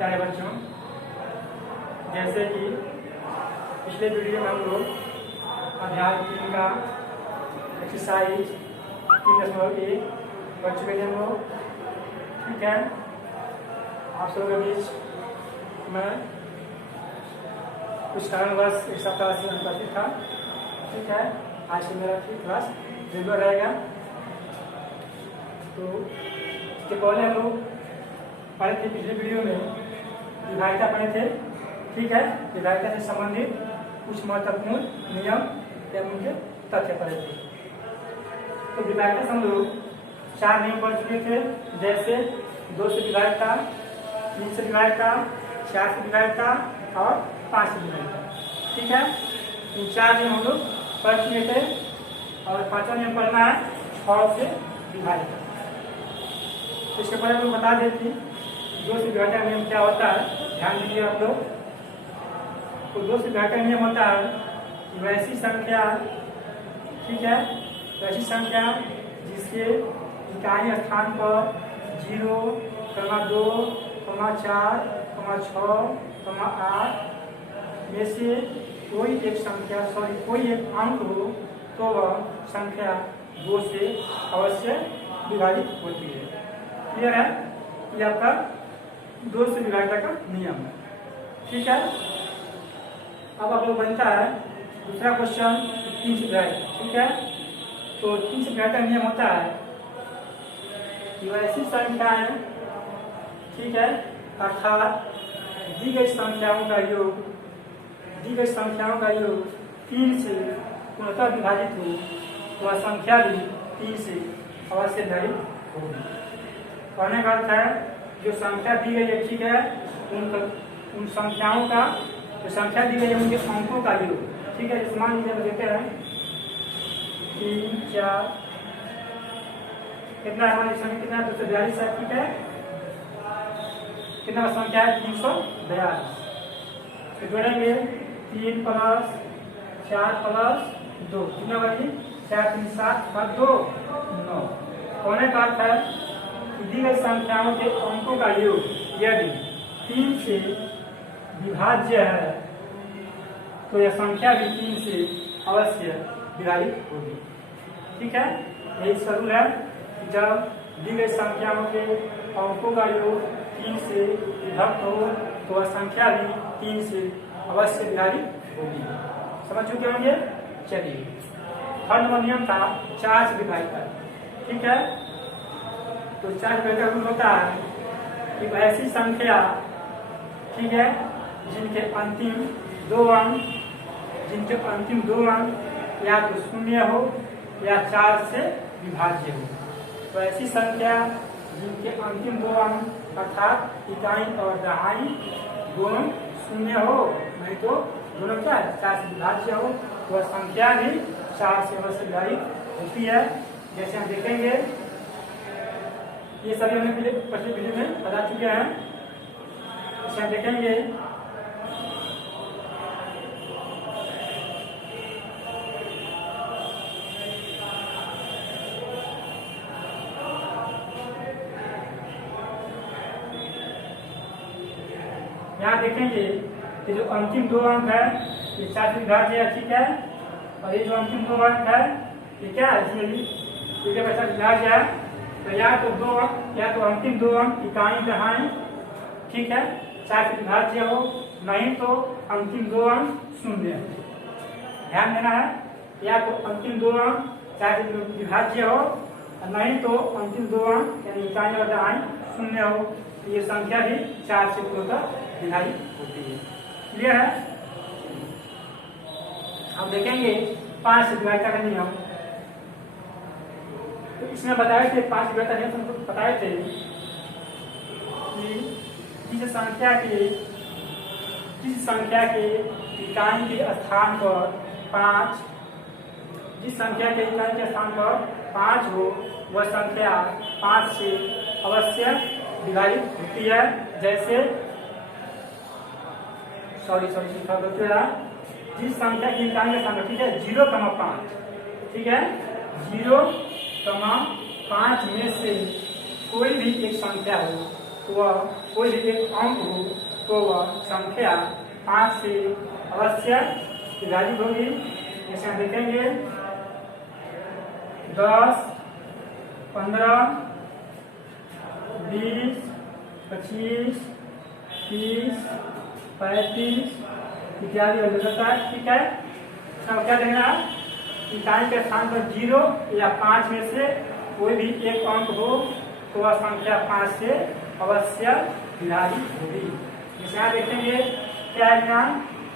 प्यारे बच्चों, जैसे कि पिछले वीडियो में हम लोग अध्याय 3 का एक्सरसाइज 3.1 कर चुके थे हम लोग। ठीक है, आप सबों के बीच मैं कुछ कारणवश एक सप्ताह से अनुपस्थित था। ठीक है, आज से मेरा क्लास रेगुलर रहेगा। तो इसके पहले हम लोग पढ़े थे पिछले वीडियो में विधायिका पढ़े थे। ठीक है, विधायिका से संबंधित कुछ महत्वपूर्ण नियम एवं उनके तथ्य पढ़े थे। तो विधायिका से हम लोग 4 नियम पढ़ चुके थे, जैसे 2 से विधायिका, 3 से विधायिका, 4 से विधायिका और 5 से विधायिका। ठीक है, इन 4 नियम हम लोग पढ़ चुके थे और 5वां नियम पढ़ना है 6 से विधायिका। इसके पहले हम लोग बता दें कि 2 से विभाजन का नियम क्या होता है, ध्यान दीजिए आप लोग। तो 2 से विभाजन का नियम होता है कि वैसी संख्या, ठीक है, वैसी संख्या जिसके इकाई स्थान पर 0, 2, 4, 6, 8 में से कोई एक संख्या कोई एक अंक हो तो वह संख्या 2 से अवश्य विभाजित होती है। क्लियर है? ये आपका 2 से विभाजन का नियम है। ठीक है, अब आप लोग बनता है दूसरा क्वेश्चन 3 से विभाजन। ठीक है, तो 3 से विभाजन का नियम होता है कि वैसी संख्याएं, ठीक है, अर्थात दी गई संख्याओं का योग 3 से पूर्णतः विभाजित हो, वह संख्या भी 3 से अवश्य विभाजित होगी। कहने का अर्थ है जो संख्या दी गई है, ठीक है, उन संख्याओं का, जो संख्या दी गई है उनके अंकों का योग। ठीक है, मान लीजिए देते हैं 3, 4, कितना है हमारी संख्या, कितना 242 है। ठीक है, कितना संख्या है 342। तो जोड़ेंगे 3 + 4 + 2, कितना बची 4, 3, 7 और 2, 9। कहने का अर्थ है दी गई संख्याओं के अंकों का योग यदि 3 से विभाज्य है तो यह संख्या भी 3 से अवश्य विभाजित होगी। ठीक है, यही स्वरूप है। जब दी गई संख्याओं के अंकों का योग 3 से विभक्त हो तो वह संख्या भी 3 से अवश्य विभाजित होगी। समझ चुके होंगे? चलिए, हर नंबर नियम था 4 से विभाजित। ठीक है, तो 4 का रूल होता है कि ऐसी संख्या, ठीक है, जिनके अंतिम 2 अंक या तो 0 हो या 4 से विभाज्य हो। तो ऐसी संख्या जिनके अंतिम 2 अंक अर्थात इकाई और दहाई दोनों 0 हो, नहीं तो दोनों क्या है 4 से विभाज्य हो, वह संख्या भी 4 से अवश्य विभाजित होती है। जैसे हम देखेंगे, ये सभी हमने पिछले वीडियो में बता चुके हैं। इसे हम देखेंगे, यहाँ देखेंगे कि जो अंतिम 2 अंक है ये 4 से विभाज्य है। ठीक है, और ये जो अंतिम 2 अंक है ये क्या है, इसमें भी विभाज्य है। तो या तो अंतिम 2 अंक इकाई दहाई, ठीक है, 4 से विभाज्य हो, नहीं तो अंतिम 2 अंक 0 है। ध्यान देना है, या तो अंतिम 2 अंक 4 से विभाज्य हो, नहीं तो अंतिम 2 अंक यानी इकाई और दहाई 0 हो, तो ये संख्या भी 4 से पूर्णतः विभाजित होती है। क्लियर है? अब देखेंगे 5 से विभाजित का नियम। तो इसमें बताए थे 5 से विभाजित नियम हमको बताए थे कि जिस संख्या के इकाई के स्थान पर 5, जिस संख्या के इकाई के स्थान पर 5 हो, वह संख्या 5 से अवश्य विभाजित होती है। जैसे जिस संख्या की इकाई का स्थान, ठीक है, 0,5, ठीक है, 0,5 में से कोई भी एक संख्या हो वह कोई भी एक अंक हो तो वह संख्या 5 से अवश्य विभाजित होगी। जैसे हम देखेंगे 10, 15, 20, 25, 30, 35 इत्यादि हो जाता है। ठीक है, अब क्या देखना है, इकाई के स्थान पर 0 या 5 में से कोई भी एक अंक हो तो वह संख्या 5 से अवश्य विभाजित होगी। जैसे यहाँ देखेंगे क्या है,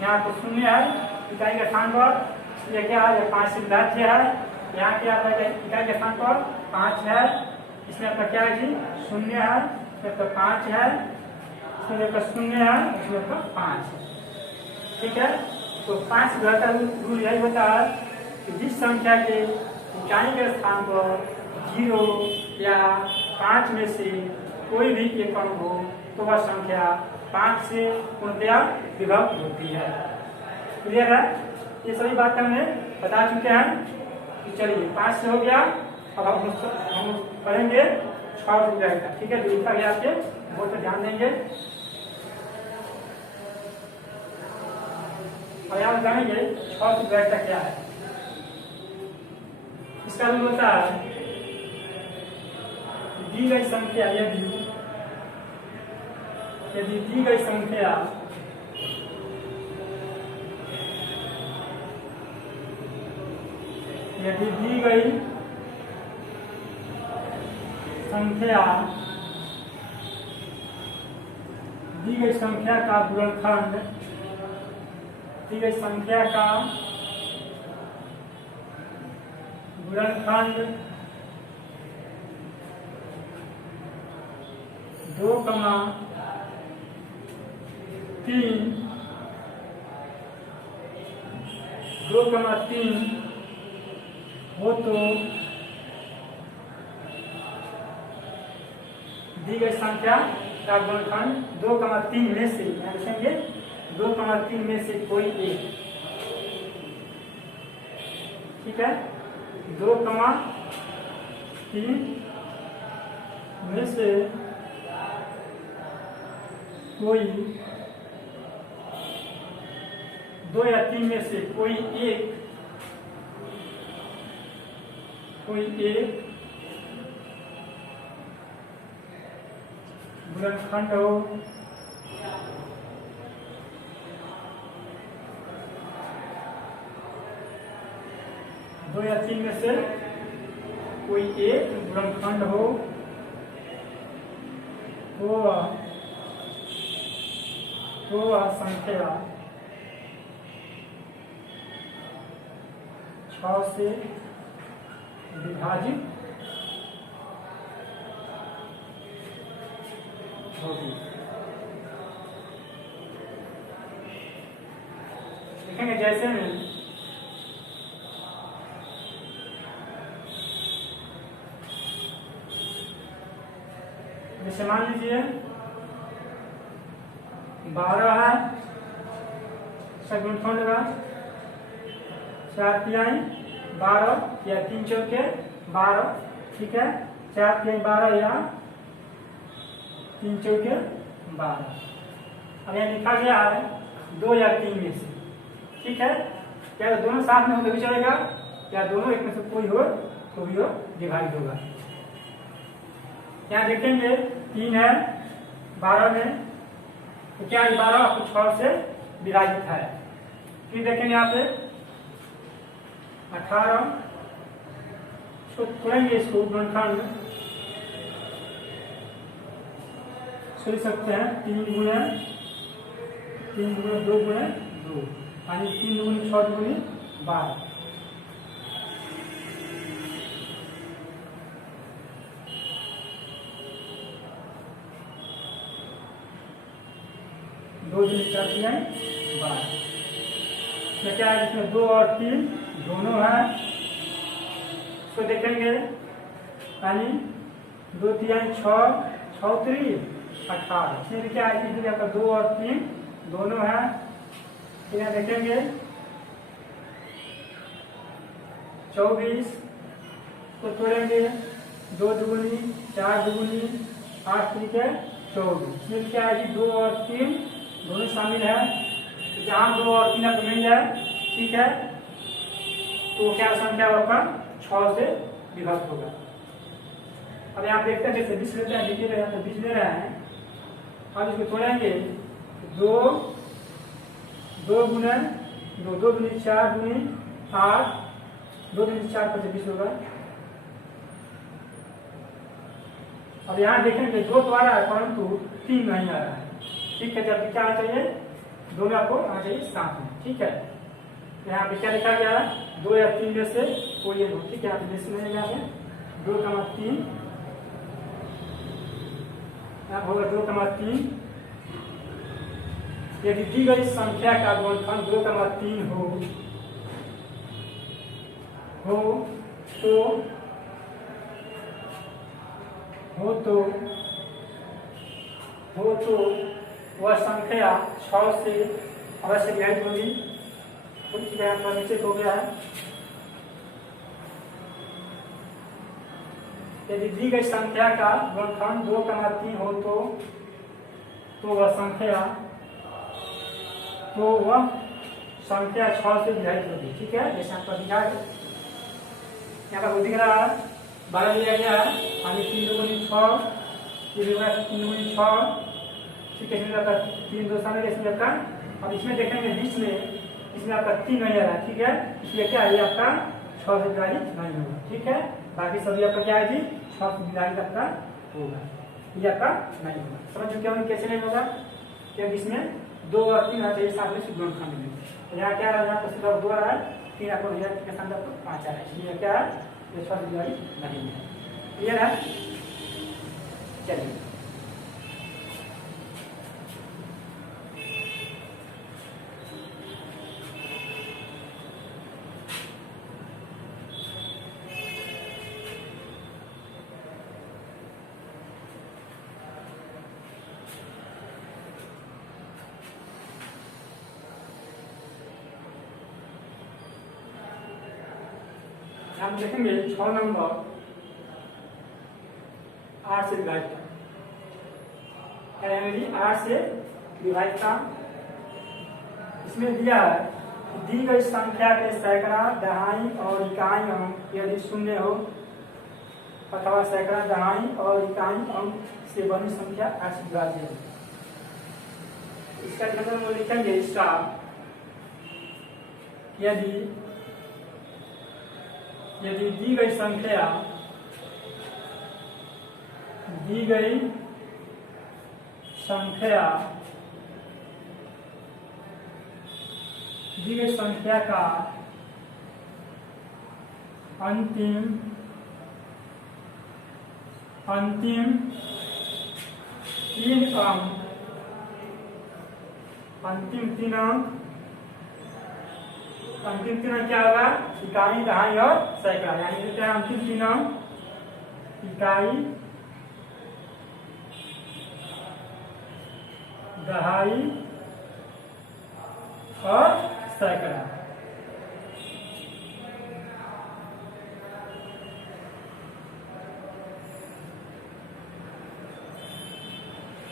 यहाँ तो 0 है इकाई के स्थान पर, इसलिए क्या है 5 से विभाज्य है। यहाँ क्या है इकाई के स्थान पर 5 है, इसमें आपका क्या है जी 0 है, इसमें तो 5 है, इसमें आपका 0 है, इसमें आपका 5 है। ठीक है, तो 5 का रूल यही होता है कि जिस संख्या के इकाई के स्थान पर 0 या 5 में से कोई भी एक अंक हो तो वह संख्या 5 से पूर्णतया विभक्त होती है। क्लियर है, ये सभी बात हमें बता चुके हैं। तो चलिए 5 से हो गया, अब हम पढ़ेंगे 6 रुपये का। ठीक है, जो लिखा गया आपके बोर्ड पर ध्यान देंगे। और यहाँ जानेंगे 6 रुपये का क्या है। इसका रूल होता है दी गई संख्या यदि दी गई संख्या यदि दी गई संख्या का गुणनखंड दी गई संख्या का गुणनखंड 2,3 हो तो दी गई संख्या का गुणनखंड 2,3 में से, यहाँ लिखेंगे 2,3 में से कोई एक। ठीक है, 2,3 में से कोई 2 या 3 में से कोई एक गुणनखंड हो दो या 3 में से कोई एक गुणनखंड हो तो वह संख्या 6 से विभाजित होगी। देखेंगे जैसे में जैसे मान लीजिए 12 है, गुणनखंड का 4 तिहाई 12 या 3 चौके 12। ठीक है, 4 तिहाई 12 या 3 चौके 12। अब यहाँ लिखा गया है 2 या 3 में से। ठीक है, क्या दोनों साथ में हो तो भी चलेगा, या दोनों एक में से कोई हो तो भी वो डिवाइड होगा। यहाँ देखेंगे 3 है 12 में, तो क्या 12 आपको 6 से विभाजित है। फिर देखेंगे यहाँ पे 18, इसको तोड़ेंगे, इसको गुणनखंड सोच सकते हैं 3 गुणे 2 गुणे 2 यानी 3 गुणे 6 गुणे 12। दो दिन करती है 12। इसमें क्या है, इसमें 2 और 3 दोनों है, इसको देखेंगे यानी 2 3 6 6 3 18। इसमें क्या है, इसमें आपका 2 और 3 दोनों है। फिर यहाँ देखेंगे 24 को तोड़ेंगे, 2 दुगुनी 4 दुगुनी 8 3 के 14। इसमें क्या है कि 2 और 3 दोनों शामिल है, तो जहाँ 2 और 3 आपको मिल जाए, ठीक है, तो क्या संख्या आपका 6 से विभक्त होगा। अब यहाँ देखते हैं, जैसे 20 लेते हैं, लिखे रहे हैं तो 20 ले रहे हैं। अब इसको तोड़ेंगे, 2 गुने 2 गुने 4 गुने 8, 2 गुने 4 पर 20 होगा। अब यहाँ देखेंगे 2 तो आ रहा है परंतु 3 नहीं आ रहा है, ठीक है, जब क्या आना चाहिए, 2 में आपको आना चाहिए 7 में, ठीक है। यहाँ पे क्या लिखा गया है, 2 या 3 में से कोई एक हो, ठीक है, यहाँ पे यहाँ पे 2,3 होगा 2,3। यदि दी गई संख्या का गुणनफल 2,3 हो तो वह संख्या 6 से अवश्य विभाजित होगी। कुछ यहाँ नीचे हो गया है, यदि दी गई संख्या का गुणनफल 2,3 हो तो वह संख्या 6 से विभाजित होगी, ठीक है। जैसे आपका दिखा यहाँ पर दिख रहा है 12 लिया गया है, यानी 3 दूनी 6, 3 दूनी 6, ठीक है, इसमें आपका 3 2 सामने इसमें आपका। अब इसमें देखेंगे बीच में, इसमें आपका 3 नहीं आ रहा है, ठीक है, इसलिए क्या है, ये आपका 6 से विभाजित नहीं होगा, ठीक है। बाकी सभी आपका क्या है जी, 6 से विभाजित आपका होगा, ये आपका नहीं होगा। समझ चुके हैं कैसे नहीं होगा, क्योंकि इसमें 2 और 3 आना चाहिए, साथ में गुणनखंड में। यहाँ क्या रहा है, सिर्फ 2 आ रहा है, 3 आपको के साथ आपको 5 आ रहा है, इसलिए क्या है, ये 6 से विभाजित नहीं है। क्लियर है, चलिए हम देखेंगे 6 नंबर 8 से विभाजित, 8 से विभाजित का इसमें दिया है, दी गई संख्या के सैकड़ा, दहाई और इकाई अंक यदि शून्य हो अथवा सैकड़ा, दहाई और इकाई अंक से बनी संख्या 8 से विभाजित है। इसका मतलब वो लिखेंगे इसका, यदि दी गई संख्या का अंतिम 3 अंक, अंतिम 3 अंक क्या होगा, इकाई, दहाई और सैकड़ा, यानी अंतिम 3 अंक इकाई, दहाई और सैकड़ा।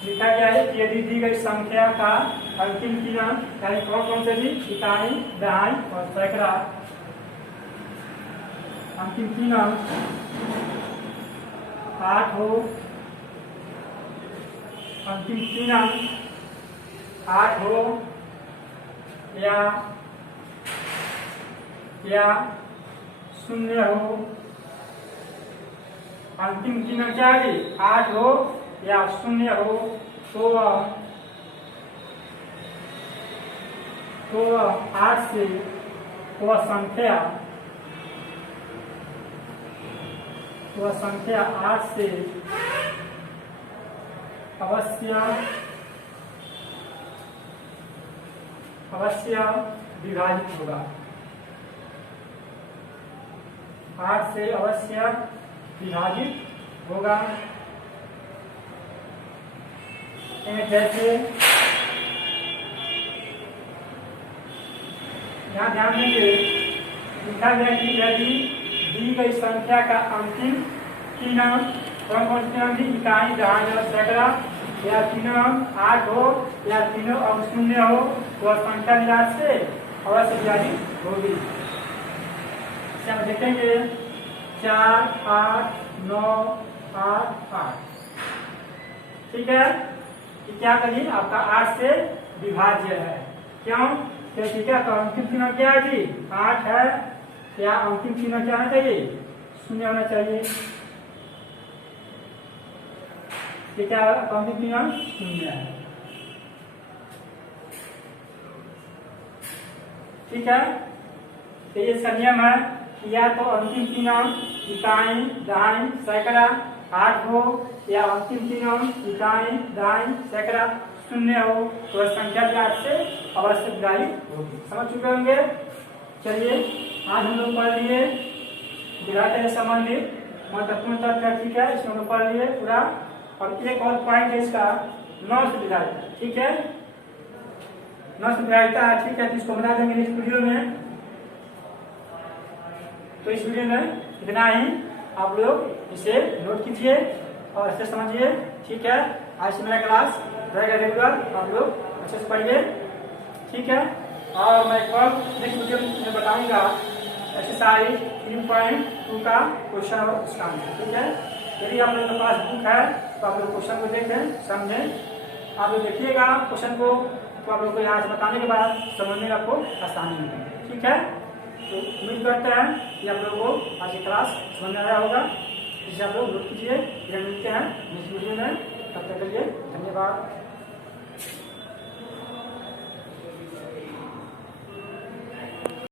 लिखा गया है कि यदि दी गई संख्या का अंतिम 3 अंक, यानी कौन से भी, इकाई, दहाई और सैकड़ा, अंतिम 3 अंक 8 हो, अंतिम 3 अंक 8 हो या 0 हो, अंतिम 3 अंक क्या है, 8 हो या 0 हो, तो 8 से वह संख्या 8 से अवश्य विभाजित होगा, 8 से अवश्य विभाजित होगा। जैसे यहाँ ध्यान देंगे, लिखा गया कि यदि दी गई संख्या का अंतिम 3 अंक, कौन कौन से अंक, इकाई, दहाई और सैकड़ा, या तीनों अंक 8 हो या तीनों अंक 0 हो तो संख्या विलास से अवश्य विभाजित होगी। इसे हम देखेंगे 4, 8, 9, 8, 8। ठीक है, कि क्या करिए आपका 8 से विभाज्य है। क्यों? क्योंकि क्या तो अंतिम चिन्ह क्या है जी 8 है, क्या अंतिम चिन्ह क्या होना चाहिए 0 होना चाहिए। क्या अंतिम चिन्ह 0 है। ठीक है, तो ये इसका नियम है कि या तो अंतिम चिन्ह इकाई दहाई सैकड़ा 8 हो या अंतिम चिन्ह इकाई दहाई सैकड़ा 0 हो तो संख्या 8 से अवश्य विभाजित होगी। समझ चुके होंगे। चलिए आज हम लोग पढ़ लिए विधायक से संबंधित महत्वपूर्ण तथ्य। ठीक है, इसमें हम लोग पढ़ लिए पूरा। और एक और पॉइंट है इसका 9 से विधायिता। ठीक है, 9 से विधायिता है। ठीक है, तो इसको बता देंगे इस वीडियो में। तो इस वीडियो में इतना ही, आप लोग इसे नोट कीजिए और अच्छे से समझिए। ठीक है, आज से मेरा क्लास रहेगा रेगुलर, आप लोग अच्छे से पढ़िए। ठीक है, और मैं एक और नेक्स्ट वीडियो में बताऊंगा एक्सरसाइज 3.2 का क्वेश्चन और उसका आंसर। ठीक है, यदि आप लोगों के पास बुक है तो आप लोग क्वेश्चन को देखें समझें। आप लोग देखिएगा क्वेश्चन को तो आप लोग को यहाँ से बताने के बाद समझने में आपको आसानी होगी। ठीक है, तो उम्मीद करते हैं कि आप लोगों को आज की क्लास समझ में आया होगा। इसे आप लोग नोट कीजिए। फिर मिलते हैं नेक्स्ट वीडियो में, तब तक के लिए धन्यवाद।